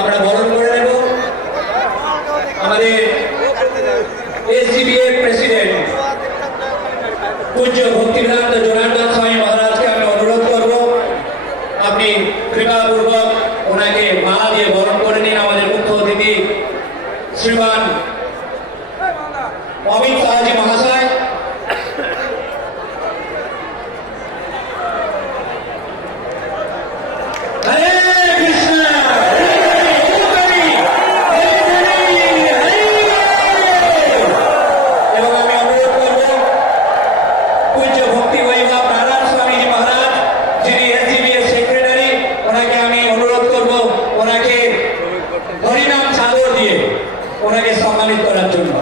আমরা বরণ করে নেব। আমাদের এসজিবিএর প্রেসিডেন্ট পূজ্য ভক্তিভ্রান্ত জনার্দন স্বামী মহারাজকে আমি অনুরোধ করব, আপনি কৃপাপূর্বক ওনাকে মালা দিয়ে বরণ করে নিন। আমাদের মুখ্য অতিথি শ্রীমান অমিত শাহজি মহাশয়। ওনাকে সম্মানিত করার জন্য